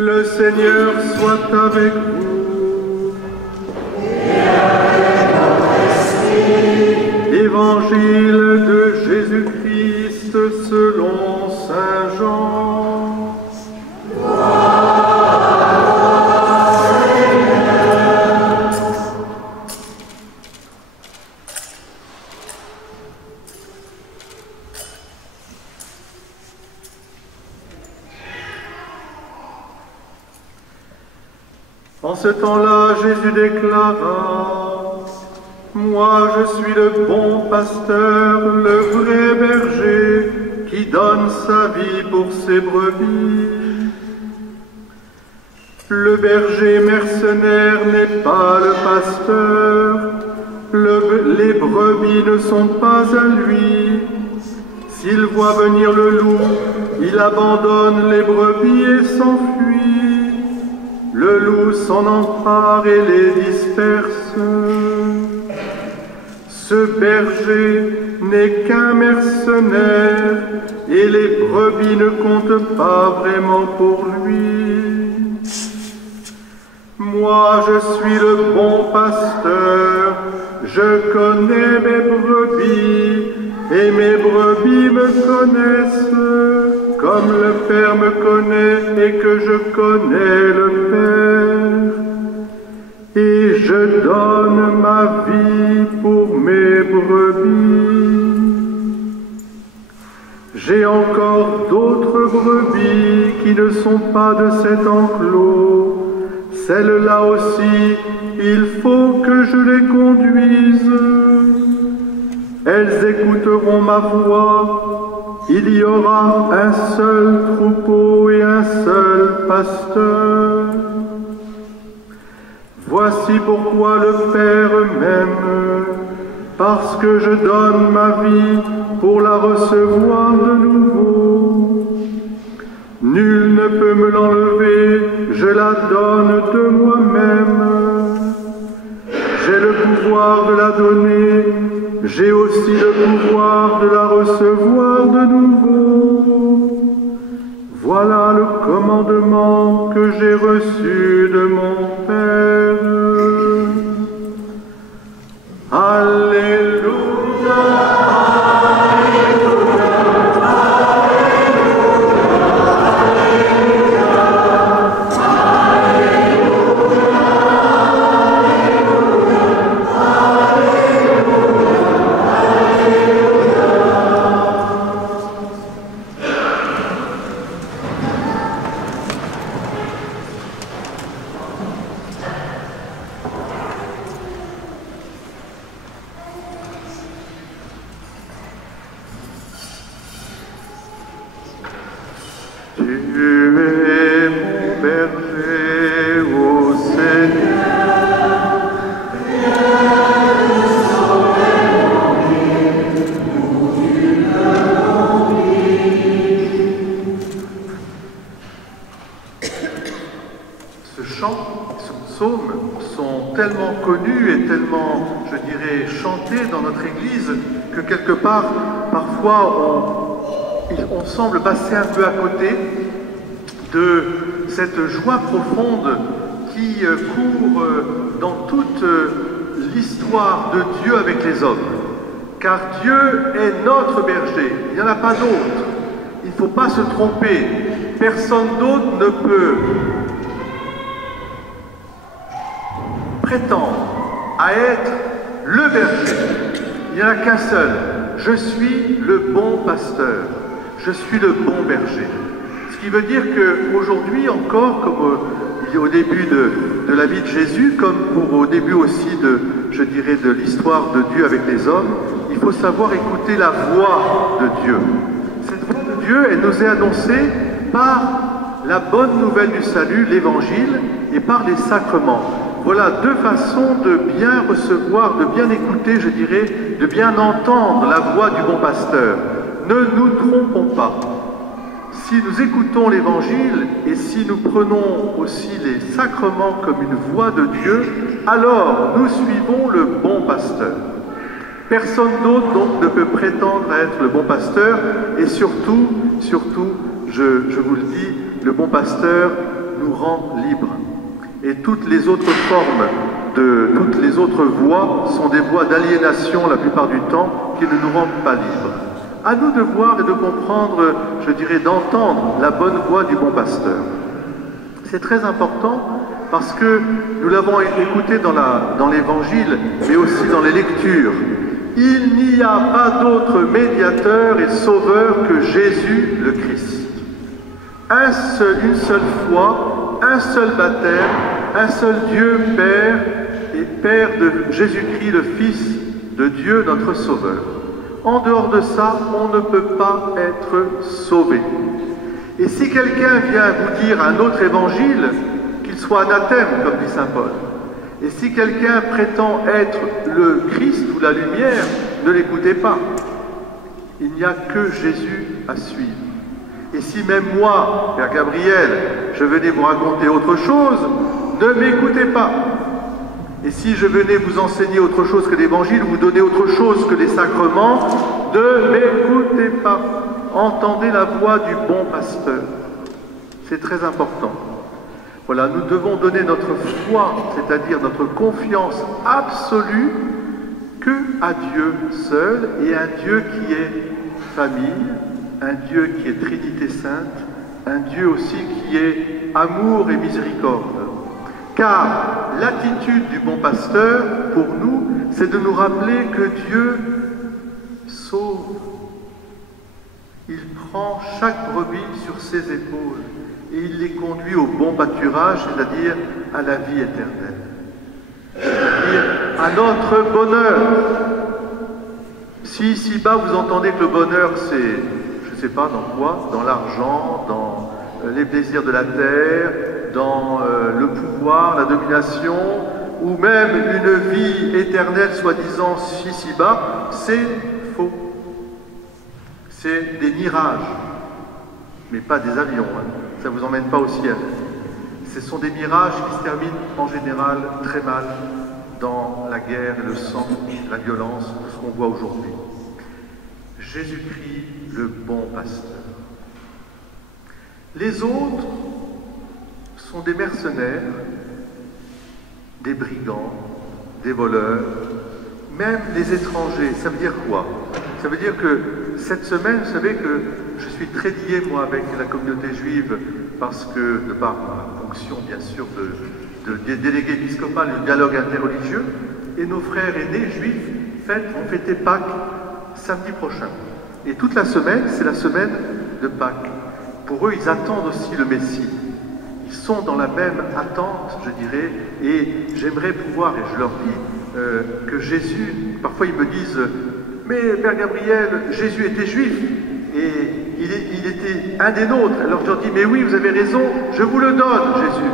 Le Seigneur soit avec vous. Et avec votre esprit. Évangile de Jésus-Christ selon saint Jean. En ce temps-là, Jésus déclara: Moi, je suis le bon pasteur, le vrai berger, qui donne sa vie pour ses brebis. Le berger mercenaire n'est pas le pasteur, les brebis ne sont pas à lui. S'il voit venir le loup, il abandonne les brebis et s'enfuit. Le loup s'en empare et les disperse. Ce berger n'est qu'un mercenaire et les brebis ne comptent pas vraiment pour lui. Moi, je suis le bon pasteur, je connais mes brebis et mes brebis me connaissent, comme le Père me connaît et que je connais le Père. Et je donne ma vie pour mes brebis. J'ai encore d'autres brebis qui ne sont pas de cet enclos. Celles-là aussi, il faut que je les conduise. Elles écouteront ma voix. Il y aura un seul troupeau et un seul pasteur. Voici pourquoi le Père m'aime, parce que je donne ma vie pour la recevoir de nouveau. Nul ne peut me l'enlever, je la donne de moi-même. J'ai le pouvoir de la donner, j'ai aussi le pouvoir de la recevoir de nouveau. Voilà le commandement que j'ai reçu de mon Père. Alléluia. On semble passer un peu à côté de cette joie profonde qui court dans toute l'histoire de Dieu avec les hommes. Car Dieu est notre berger, il n'y en a pas d'autre. Il ne faut pas se tromper, personne d'autre ne peut prétendre à être le berger. Il n'y en a qu'un seul. Je suis le bon pasteur. Je suis le bon berger. Ce qui veut dire qu'aujourd'hui encore, comme au début de la vie de Jésus, comme au début aussi de l'histoire de Dieu avec les hommes, il faut savoir écouter la voix de Dieu. Cette voix de Dieu, elle nous est annoncée par la bonne nouvelle du salut, l'évangile, et par les sacrements. Voilà deux façons de bien recevoir, de bien écouter, je dirais, de bien entendre la voix du bon pasteur. Ne nous trompons pas. Si nous écoutons l'Évangile et si nous prenons aussi les sacrements comme une voix de Dieu, alors nous suivons le bon pasteur. Personne d'autre donc ne peut prétendre à être le bon pasteur et surtout, je vous le dis, le bon pasteur nous rend libres. Et toutes les autres formes, toutes les autres voies sont des voies d'aliénation la plupart du temps qui ne nous rendent pas libres. À nous de voir et de comprendre, je dirais, d'entendre la bonne voix du bon pasteur. C'est très important parce que nous l'avons écouté dans l'Évangile, mais aussi dans les lectures. Il n'y a pas d'autre médiateur et sauveur que Jésus le Christ. Une seule foi, un seul baptême, un seul Dieu Père et Père de Jésus-Christ, le Fils de Dieu, notre Sauveur. En dehors de ça, on ne peut pas être sauvé. Et si quelqu'un vient vous dire un autre évangile, qu'il soit anathème, comme dit saint Paul, et si quelqu'un prétend être le Christ ou la lumière, ne l'écoutez pas. Il n'y a que Jésus à suivre. Et si même moi, Père Gabriel, je venais vous raconter autre chose, ne m'écoutez pas. Et si je venais vous enseigner autre chose que l'Évangile, ou vous donner autre chose que les sacrements, ne m'écoutez pas. Entendez la voix du bon pasteur. C'est très important. Voilà, nous devons donner notre foi, c'est-à-dire notre confiance absolue, que à Dieu seul, et un Dieu qui est famille, un Dieu qui est Trinité Sainte, un Dieu aussi qui est amour et miséricorde. Car l'attitude du bon pasteur, pour nous, c'est de nous rappeler que Dieu sauve. Il prend chaque brebis sur ses épaules et il les conduit au bon pâturage, c'est-à-dire à la vie éternelle. C'est-à-dire à notre bonheur. Si ici-bas vous entendez que le bonheur c'est, je ne sais pas dans quoi, dans l'argent, dans les plaisirs de la terre, dans le pouvoir, la domination, ou même une vie éternelle soi-disant ici-bas, c'est faux. C'est des mirages, mais pas des avions, hein. Ça ne vous emmène pas au ciel. Ce sont des mirages qui se terminent en général très mal dans la guerre, le sang, la violence, tout ce qu'on voit aujourd'hui. Jésus-Christ, le bon pasteur. Les autres sont des mercenaires, des brigands, des voleurs, même des étrangers. Ça veut dire quoi? Ça veut dire que cette semaine, vous savez que je suis très lié, moi, avec la communauté juive, parce que, de par ma fonction, bien sûr, de délégué épiscopal, du dialogue interreligieux, et nos frères aînés juifs vont fêter Pâques samedi prochain. Et toute la semaine, c'est la semaine de Pâques. Pour eux, ils attendent aussi le Messie. Ils sont dans la même attente, je dirais, et j'aimerais pouvoir, et je leur dis, que Jésus, parfois ils me disent, mais Père Gabriel, Jésus était juif, et il était un des nôtres. Alors je leur dis, mais oui, vous avez raison, je vous le donne, Jésus.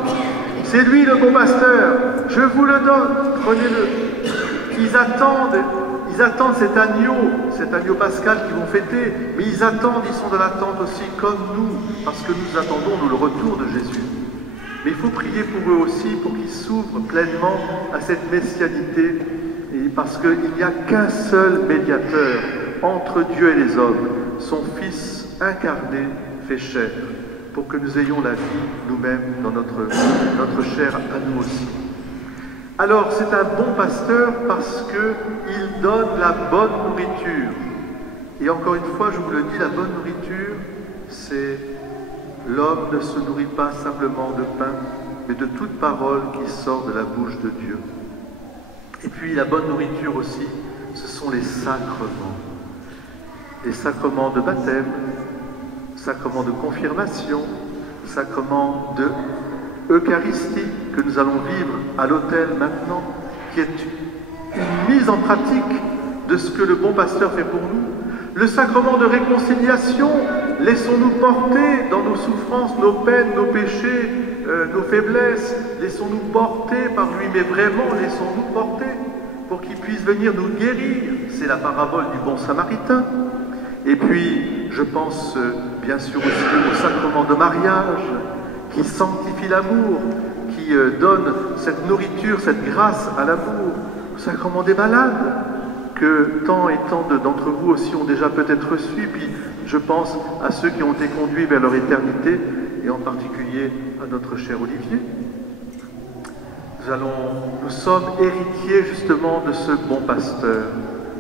C'est lui le bon pasteur, je vous le donne, prenez-le. Ils attendent cet agneau pascal qu'ils vont fêter, mais ils sont dans l'attente aussi comme nous, parce que nous attendons, nous, le retour de Jésus. Mais il faut prier pour eux aussi, pour qu'ils s'ouvrent pleinement à cette messianité, et parce qu'il n'y a qu'un seul médiateur entre Dieu et les hommes, son Fils incarné, fait chair, pour que nous ayons la vie nous-mêmes dans notre chair à nous aussi. Alors c'est un bon pasteur parce qu'il donne la bonne nourriture. Et encore une fois, je vous le dis, la bonne nourriture, c'est l'homme ne se nourrit pas simplement de pain, mais de toute parole qui sort de la bouche de Dieu. Et puis la bonne nourriture aussi, ce sont les sacrements. Les sacrements de baptême, sacrements de confirmation, sacrements de Eucharistie que nous allons vivre à l'autel maintenant, qui est une mise en pratique de ce que le bon pasteur fait pour nous. Le sacrement de réconciliation, laissons-nous porter dans nos souffrances, nos peines, nos péchés, nos faiblesses, laissons-nous porter par lui, mais vraiment laissons-nous porter pour qu'il puisse venir nous guérir. C'est la parabole du bon samaritain. Et puis, je pense bien sûr aussi au sacrement de mariage, qui sanctifie l'amour, qui donne cette nourriture, cette grâce à l'amour, au sacrement des malades, que tant et tant d'entre vous aussi ont déjà peut-être reçu, puis je pense à ceux qui ont été conduits vers leur éternité, et en particulier à notre cher Olivier. Nous sommes héritiers justement de ce bon pasteur.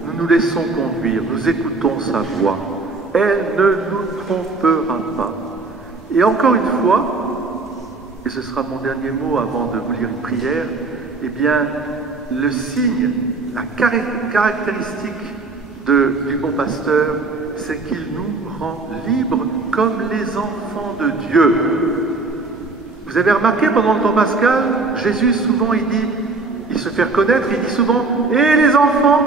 Nous nous laissons conduire, nous écoutons sa voix. Elle ne nous trompera pas. Et encore une fois, et ce sera mon dernier mot avant de vous lire une prière, eh bien, le signe, la caractéristique du bon pasteur, c'est qu'il nous rend libres comme les enfants de Dieu. Vous avez remarqué pendant le temps pascal, Jésus souvent il se fait reconnaître, il dit souvent « Et les enfants,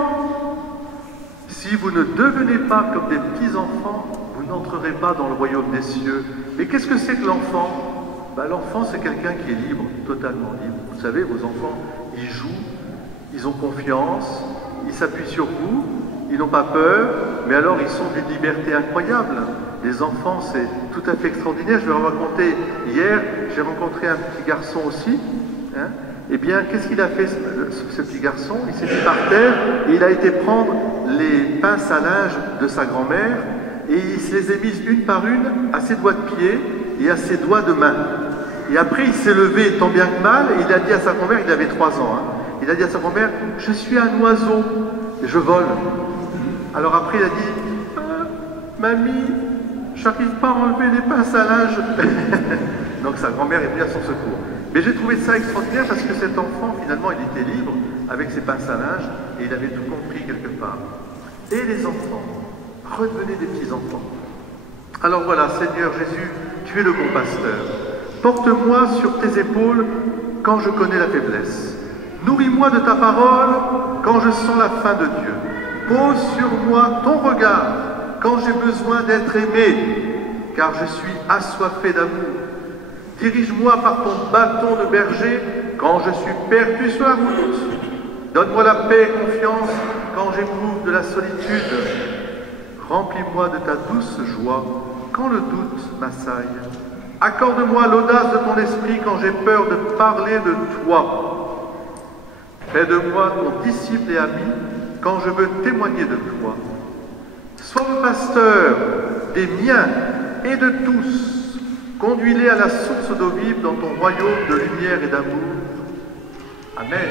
si vous ne devenez pas comme des petits-enfants, vous n'entrerez pas dans le royaume des cieux. » Mais qu'est-ce que c'est que l'enfant? L'enfant, c'est quelqu'un qui est libre, totalement libre. Vous savez, vos enfants, ils jouent, ils ont confiance, ils s'appuient sur vous, ils n'ont pas peur, mais alors ils sont d'une liberté incroyable. Les enfants, c'est tout à fait extraordinaire. Je vais vous raconter, hier, j'ai rencontré un petit garçon aussi. Hein. Eh bien, qu'est-ce qu'il a fait, ce petit garçon? Il s'est mis par terre et il a été prendre les pinces à linge de sa grand-mère et il se les a mises une par une à ses doigts de pied et à ses doigts de main. Et après, il s'est levé tant bien que mal et il a dit à sa grand-mère, il avait 3 ans, hein, il a dit à sa grand-mère, « Je suis un oiseau, et je vole. » Alors après, il a dit, « Mamie, j'arrive pas à enlever les pinces à linge. » Donc sa grand-mère est venue à son secours. Mais j'ai trouvé ça extraordinaire parce que cet enfant, finalement, il était libre avec ses pinces à linge et il avait tout compris quelque part. Et les enfants, redevenez des petits-enfants. Alors voilà, Seigneur Jésus, tu es le bon pasteur. Porte-moi sur tes épaules quand je connais la faiblesse. Nourris-moi de ta parole quand je sens la faim de Dieu. Pose sur moi ton regard quand j'ai besoin d'être aimé, car je suis assoiffé d'amour. Dirige-moi par ton bâton de berger quand je suis perdu sur la route. Donne-moi la paix et confiance quand j'éprouve de la solitude. Remplis-moi de ta douce joie quand le doute m'assaille. Accorde-moi l'audace de ton esprit quand j'ai peur de parler de toi. Fais de moi ton disciple et ami quand je veux témoigner de toi. Sois le pasteur des miens et de tous. Conduis-les à la source d'eau vive dans ton royaume de lumière et d'amour. Amen.